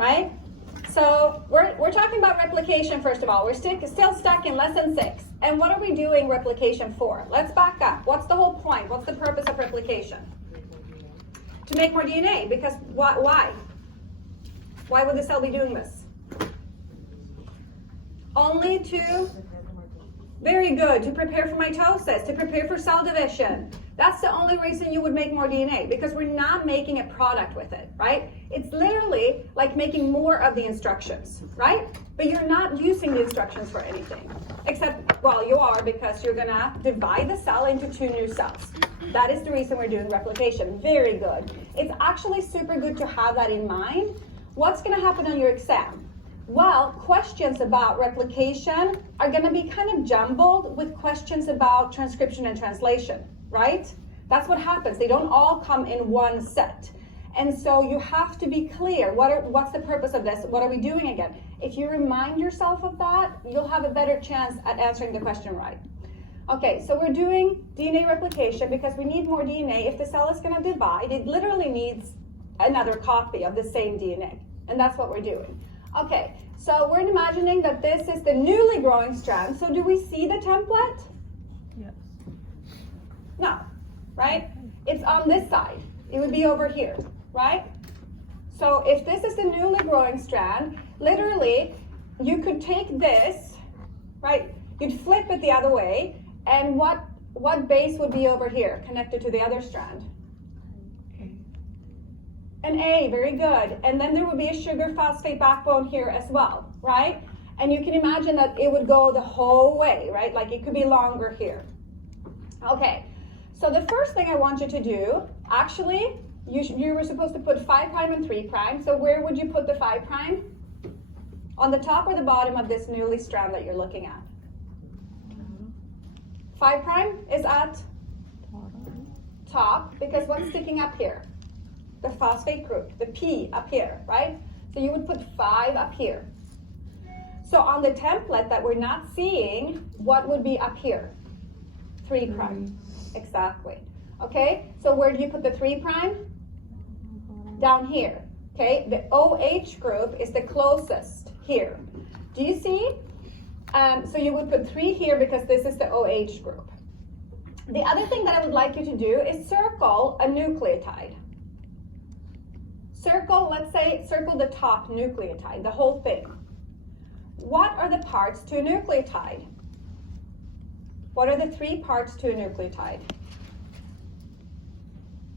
right? So we're talking about replication first of all. We're still stuck in lesson 6. And what are we doing replication for? Let's back up. What's the whole point? What's the purpose of replication? To make more DNA. Because why? Why would the cell be doing this? Only to, very good, to prepare for mitosis, to prepare for cell division. That's the only reason you would make more DNA, because we're not making a product with it, right? It's literally like making more of the instructions, right? But you're not using the instructions for anything. Except, well, you are, because you're gonna divide the cell into 2 new cells. That is the reason we're doing replication. Very good. It's actually super good to have that in mind. What's gonna happen on your exam? Well, questions about replication are gonna be kind of jumbled with questions about transcription and translation, right? That's what happens. They don't all come in one set. And so you have to be clear. What's the purpose of this? What are we doing again? If you remind yourself of that, you'll have a better chance at answering the question right. Okay, so we're doing DNA replication because we need more DNA. If the cell is going to divide, it literally needs another copy of the same DNA. And that's what we're doing. Okay, so we're imagining that this is the newly growing strand. So do we see the template? Yes. No, right? It's on this side. It would be over here, right? So if this is the newly growing strand, literally you could take this, right? You'd flip it the other way, and what base would be over here connected to the other strand? An A, very good. And then there would be a sugar phosphate backbone here as well, right? And you can imagine that it would go the whole way, right? Like it could be longer here. Okay, so the first thing I want you to do, actually, you were supposed to put 5' and 3'. So where would you put the 5'? On the top or the bottom of this newly strand that you're looking at? 5' is at top, because what's sticking up here? The phosphate group, the P up here, right? So you would put 5 up here. So on the template that we're not seeing, what would be up here? 3'. Exactly. Okay, so where do you put the 3'? Down here. Okay, the OH group is the closest here. Do you see? So you would put 3 here because this is the OH group. The other thing that I would like you to do is circle a nucleotide. Let's say, circle the top nucleotide, the whole thing. What are the parts to a nucleotide? What are the 3 parts to a nucleotide?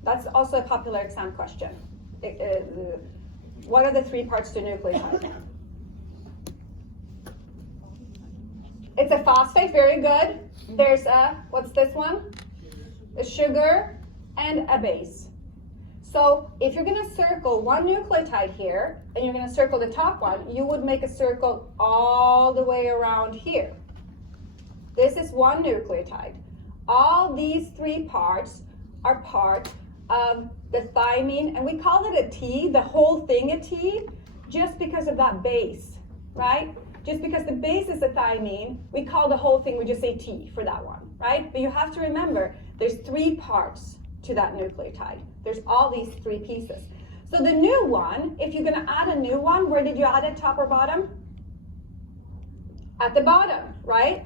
That's also a popular exam question. What are the 3 parts to a nucleotide? It's a phosphate, very good. There's a, what's this one? A sugar and a base. So if you're going to circle one nucleotide here, and you're going to circle the top one, you would make a circle all the way around here. This is one nucleotide. All these 3 parts are part of the thymine, and we call it a T, the whole thing a T, just because of that base, right? Just because the base is a thymine, we call the whole thing, we just say T for that one, right? But you have to remember, there's 3 parts to that nucleotide. There's all these 3 pieces. So the new one, if you're going to add a new one, where did you add it, top or bottom? At the bottom, right?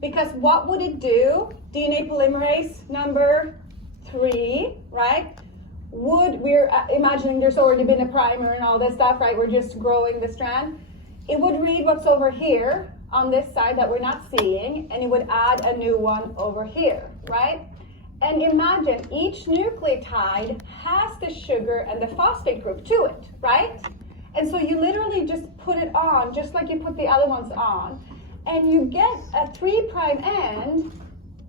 Because what would it do? DNA polymerase number 3, right? We're imagining there's already been a primer and all this stuff, right? We're just growing the strand. It would read what's over here on this side that we're not seeing, and it would add a new one over here, right? And imagine each nucleotide has the sugar and the phosphate group to it, right? And so you literally just put it on, just like you put the other ones on, and you get a 3' end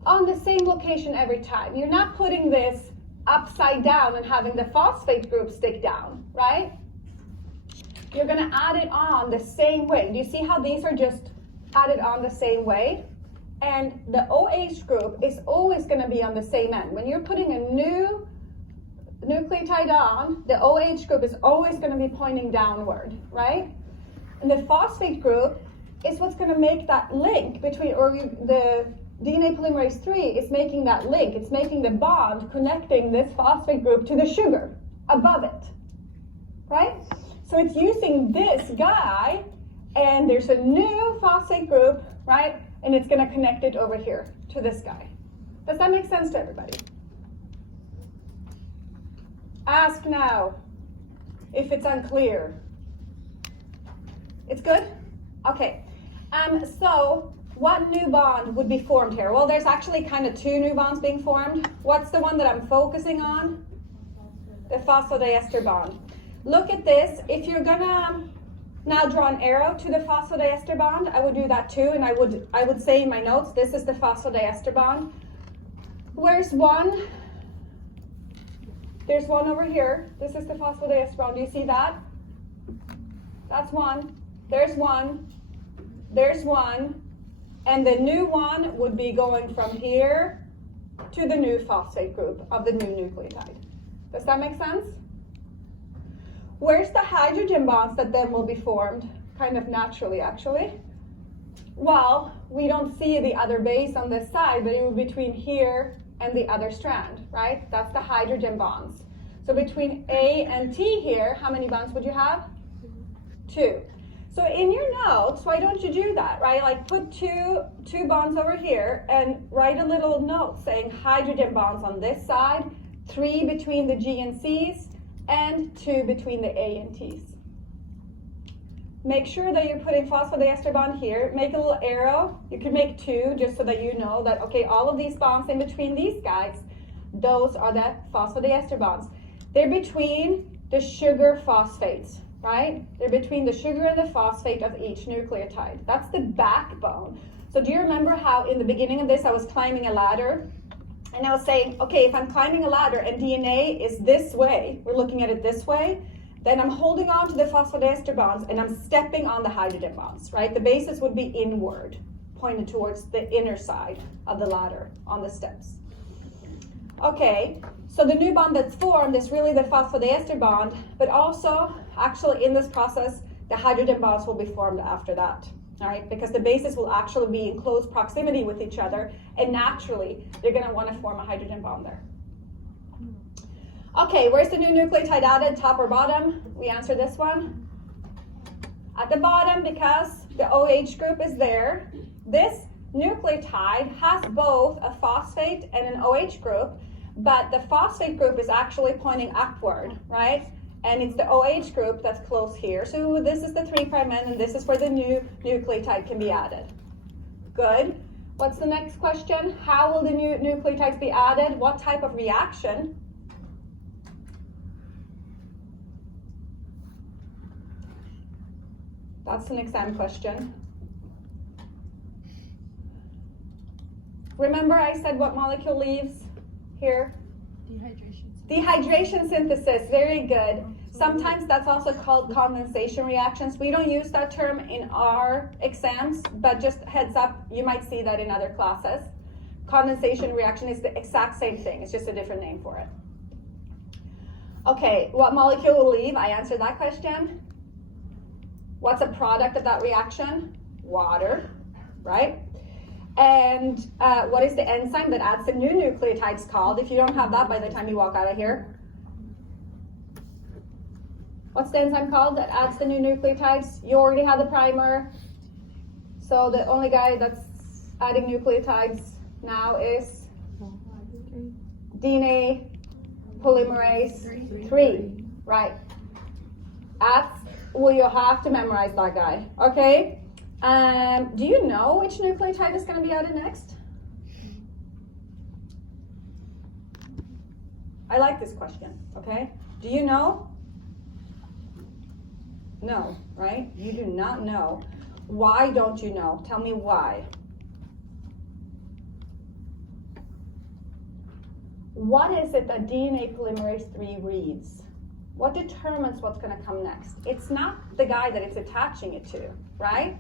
on the same location every time. You're not putting this upside down and having the phosphate group stick down, right? You're going to add it on the same way. Do you see how these are just added on the same way? And the OH group is always going to be on the same end. When you're putting a new nucleotide on, the OH group is always going to be pointing downward, right? And the phosphate group is what's going to make that link between, the DNA polymerase 3 is making that link. It's making the bond connecting this phosphate group to the sugar above it, right? So it's using this guy, and there's a new phosphate group, right? And it's going to connect it over here to this guy. Does that make sense to everybody? Ask now if it's unclear. It's good? Okay. So what new bond would be formed here? Well, there's actually kind of two new bonds being formed. What's the one that I'm focusing on? The phosphodiester bond. Look at this. If you're gonna now draw an arrow to the phosphodiester bond, I would do that too, and I would say in my notes, this is the phosphodiester bond. Where's one? There's one over here. This is the phosphodiester bond. Do you see that? That's one. There's one. There's one. And the new one would be going from here to the new phosphate group of the new nucleotide. Does that make sense? Where's the hydrogen bonds that then will be formed? Kind of naturally, actually. Well, we don't see the other base on this side, but it will be between here and the other strand, right? That's the hydrogen bonds. So between A and T here, how many bonds would you have? 2. So in your notes, why don't you do that, right? Like put two bonds over here and write a little note saying hydrogen bonds on this side, 3 between the G and C's, and 2 between the A and T's. Make sure that you're putting phosphodiester bond here. Make a little arrow. You can make 2 just so that you know that, okay, all of these bonds in between these guys, those are the phosphodiester bonds. They're between the sugar phosphates, right? They're between the sugar and the phosphate of each nucleotide. That's the backbone. So do you remember how in the beginning of this I was climbing a ladder? And I was saying, okay, if I'm climbing a ladder and DNA is this way, we're looking at it this way, then I'm holding on to the phosphodiester bonds and I'm stepping on the hydrogen bonds, right? The bases would be inward, pointed towards the inner side of the ladder on the steps. Okay, so the new bond that's formed is really the phosphodiester bond, but also, actually in this process, the hydrogen bonds will be formed after that. All right, because the bases will actually be in close proximity with each other, and naturally, they're going to want to form a hydrogen bond there. Okay, where's the new nucleotide added, top or bottom? We answer this one. At the bottom, because the OH group is there. This nucleotide has both a phosphate and an OH group, but the phosphate group is actually pointing upward, right? And it's the OH group that's close here. So this is the 3' end, and this is where the new nucleotide can be added. Good. What's the next question? How will the new nucleotides be added? What type of reaction? That's an exam question. Remember I said what molecule leaves here? Dehydration synthesis, very good. Sometimes that's also called condensation reactions. We don't use that term in our exams, but just heads up, you might see that in other classes. Condensation reaction is the exact same thing, it's just a different name for it. Okay, what molecule will leave? I answered that question. What's a product of that reaction? Water, right? And what is the enzyme that adds the new nucleotides called? If you don't have that by the time you walk out of here. What's the enzyme called that adds the new nucleotides? You already had the primer. So the only guy that's adding nucleotides now is DNA polymerase 3. Right. Well, you'll have to memorize that guy. Okay? Do you know which nucleotide is going to be added next? I like this question, okay? Do you know? No, right? You do not know. Why don't you know? Tell me why. What is it that DNA polymerase 3 reads? What determines what's going to come next? It's not the guy that it's attaching it to, right?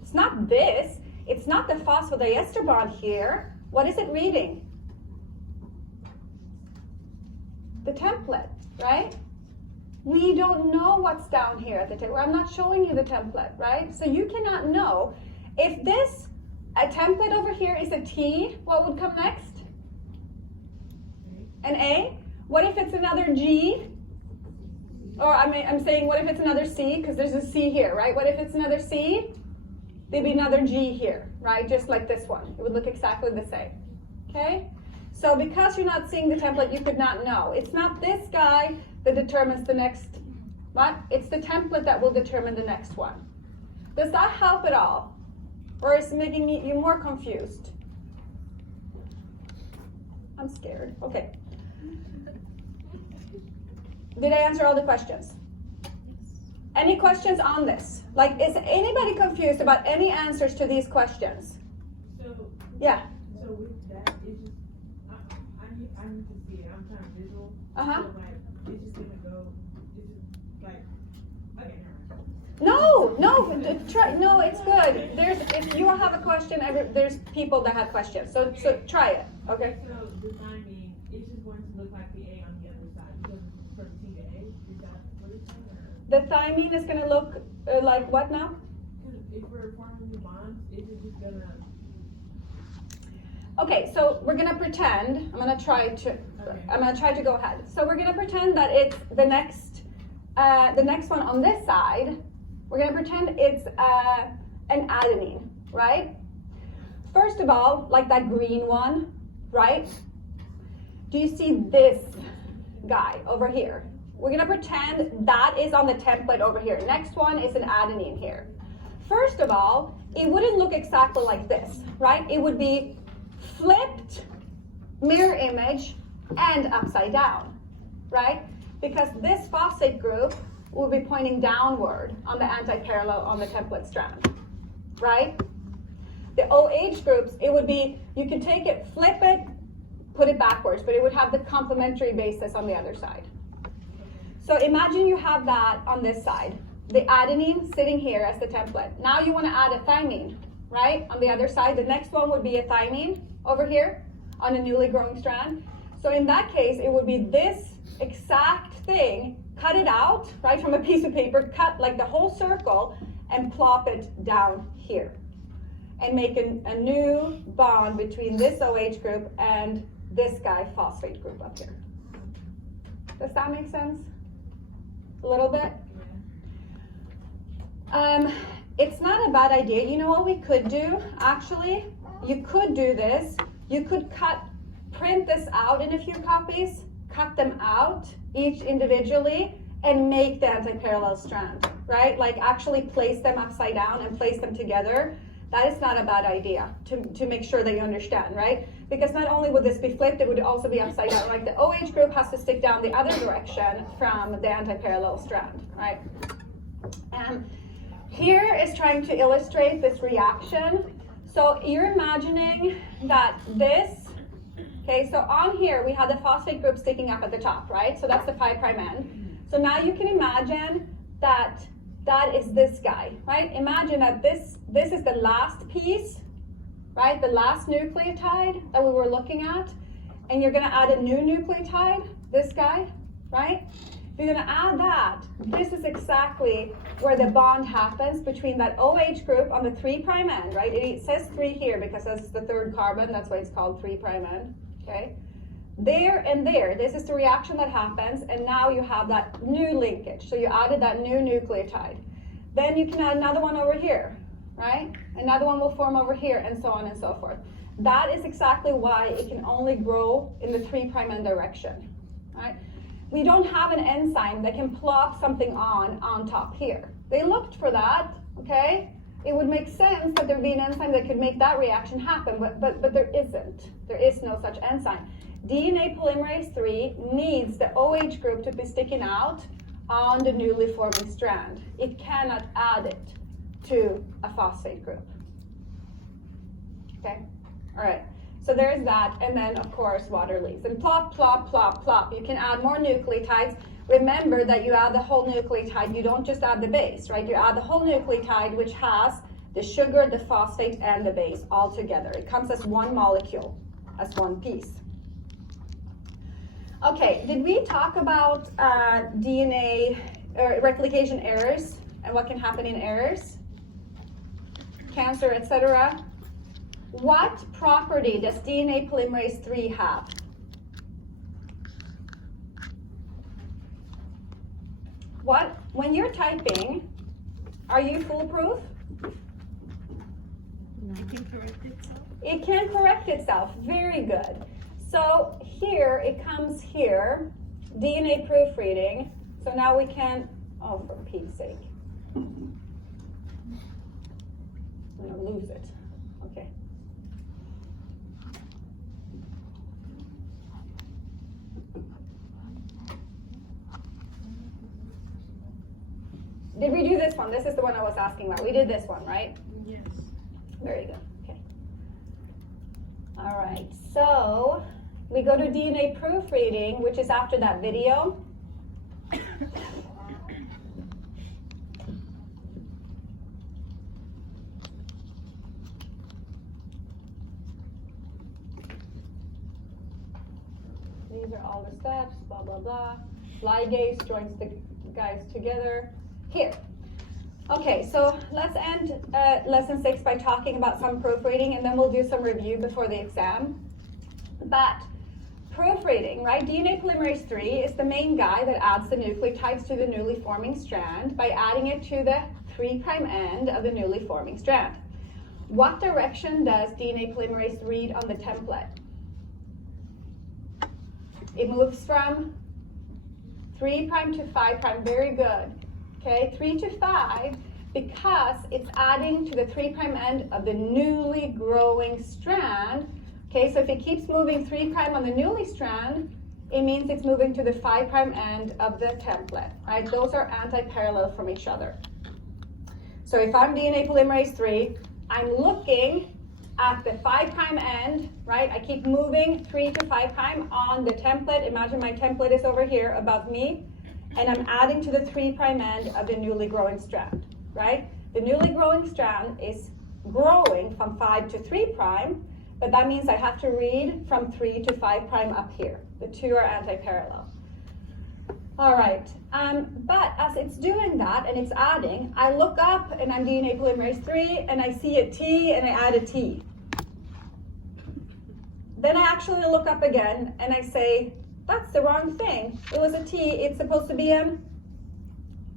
It's not this. It's not the phosphodiester bond here. What is it reading? The template, right? We don't know what's down here at the table. I'm not showing you the template, right? So you cannot know. If this, a template over here is a T, what would come next? An A. What if it's another G? Or I'm saying, what if it's another C? Because there's a C here, right? What if it's another C? There'd be another G here, right? Just like this one. It would look exactly the same, okay? So because you're not seeing the template, you could not know. It's not this guy that determines the next, what? It's the template that will determine the next one. Does that help at all? Or is it making you more confused? I'm scared. Okay. Did I answer all the questions? Any questions on this? Like, is anybody confused about any answers to these questions? So, yeah. So with that, it's just, I need to see it. I'm trying to visual. Uh-huh. So like, it's just gonna go, it's just like, okay, never mind. No, it's good. If you have a question, there's people that have questions. So try it, okay? So the timing, it's just going to look like the A on the other side because it's representing the A. Is that what it's saying? The thymine is going to look like what now? If we're forming new bonds, is it just gonna? Okay, so we're going to pretend. I'm going to try to go ahead. So we're going to pretend that it's the next one on this side. We're going to pretend it's an adenine, right? First of all, like that green one, right? Do you see this guy over here? We're going to pretend that is on the template over here. Next one is an adenine here. First of all, it wouldn't look exactly like this, right? It would be flipped, mirror image, and upside down, right? Because this phosphate group will be pointing downward on the anti-parallel on the template strand, right? The OH groups, it would be, you could take it, flip it, put it backwards, but it would have the complementary basis on the other side. So imagine you have that on this side, the adenine sitting here as the template. Now you want to add a thymine, right? On the other side, the next one would be a thymine over here on a newly growing strand. So in that case, it would be this exact thing, cut it out, right, from a piece of paper, cut like the whole circle and plop it down here. And make a new bond between this OH group and this guy phosphate group up here. Does that make sense? A little bit? It's not a bad idea. You know what we could do, actually? You could do this. You could print this out in a few copies, cut them out, each individually, and make the anti-parallel strand, right? Like actually place them upside down and place them together. That is not a bad idea to make sure that you understand, right? Because not only would this be flipped, it would also be upside down. Like the OH group has to stick down the other direction from the anti-parallel strand, right? Here is trying to illustrate this reaction. So you're imagining that this, okay, so on here we have the phosphate group sticking up at the top, right? So that's the 5' end. So now you can imagine that that is this guy, right? Imagine that this is the last piece, right? The last nucleotide that we were looking at. And you're gonna add a new nucleotide, this guy, right? If you're gonna add that, this is exactly where the bond happens between that OH group on the 3' end, right? It says 3 here because that's the third carbon, that's why it's called 3' end, okay? There and there, this is the reaction that happens, and now you have that new linkage. So you added that new nucleotide. Then you can add another one over here, right? Another one will form over here, and so on and so forth. That is exactly why it can only grow in the 3' end direction, right? We don't have an enzyme that can plop something on top here. They looked for that, okay? It would make sense that there would be an enzyme that could make that reaction happen, but there isn't. There is no such enzyme. DNA polymerase 3 needs the OH group to be sticking out on the newly forming strand. It cannot add it to a phosphate group. Okay, all right. So there's that, and then of course water leaves. And plop, plop, plop, plop. You can add more nucleotides. Remember that you add the whole nucleotide. You don't just add the base, right? You add the whole nucleotide, which has the sugar, the phosphate, and the base all together. It comes as one molecule, as one piece. Okay, did we talk about DNA replication errors and what can happen in errors? Cancer, etc. What property does DNA polymerase 3 have? when you're typing, are you foolproof? It can correct itself. It can correct itself. Very good. So here, it comes here, DNA proofreading. So now we can, oh, for Pete's sake. I'm gonna lose it. Okay. Did we do this one? This is the one I was asking about. We did this one, right? Yes. Very good. Okay. All right. So we go to DNA proofreading, which is after that video. These are all the steps, blah, blah, blah. Ligase joins the guys together. Here. Okay, so let's end lesson 6 by talking about some proofreading, and then we'll do some review before the exam. But proofreading, right? DNA polymerase 3 is the main guy that adds the nucleotides to the newly forming strand by adding it to the 3' end of the newly forming strand. What direction does DNA polymerase read on the template? It moves from 3' to 5'. Very good. Okay, 3 to 5, because it's adding to the 3' end of the newly growing strand. Okay, so if it keeps moving 3' on the newly strand, it means it's moving to the 5' end of the template, right? Those are anti-parallel from each other. So if I'm DNA polymerase 3, I'm looking at the 5' end, right? I keep moving 3 to 5' on the template. Imagine my template is over here above me, and I'm adding to the 3' end of the newly growing strand, right? The newly growing strand is growing from 5 to 3', but that means I have to read from 3 to 5' up here. The two are anti-parallel. All right, but as it's doing that and it's adding, I look up and I'm DNA polymerase 3 and I see a T and I add a T. Then I actually look up again and I say, that's the wrong thing. It was a T, it's supposed to be an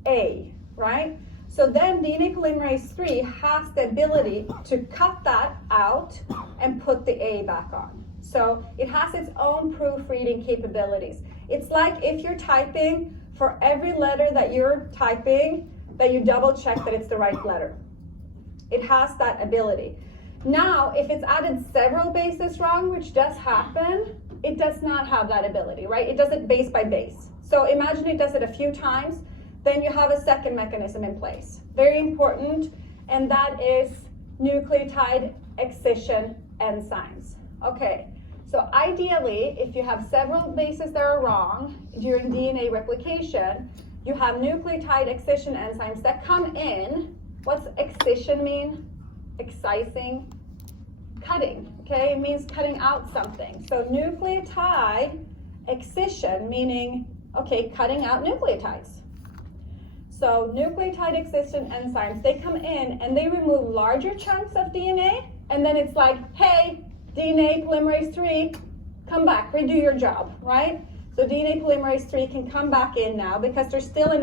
A, right? So then DNA polymerase 3 has the ability to cut that out and put the A back on. So it has its own proofreading capabilities. It's like if you're typing, for every letter that you're typing, that you double check that it's the right letter. It has that ability. Now, if it's added several bases wrong, which does happen, it does not have that ability, right? It does it base by base. So imagine it does it a few times, then you have a second mechanism in place. Very important, and that is nucleotide excision enzymes. Okay, so ideally, if you have several bases that are wrong during DNA replication, you have nucleotide excision enzymes that come in. What's excision mean? Excising, cutting, okay? It means cutting out something. So nucleotide excision, meaning, okay, cutting out nucleotides. So nucleotide excision enzymes, they come in and they remove larger chunks of DNA, and then it's like, hey, DNA polymerase 3, come back, redo your job, right? So DNA polymerase 3 can come back in now because there's still an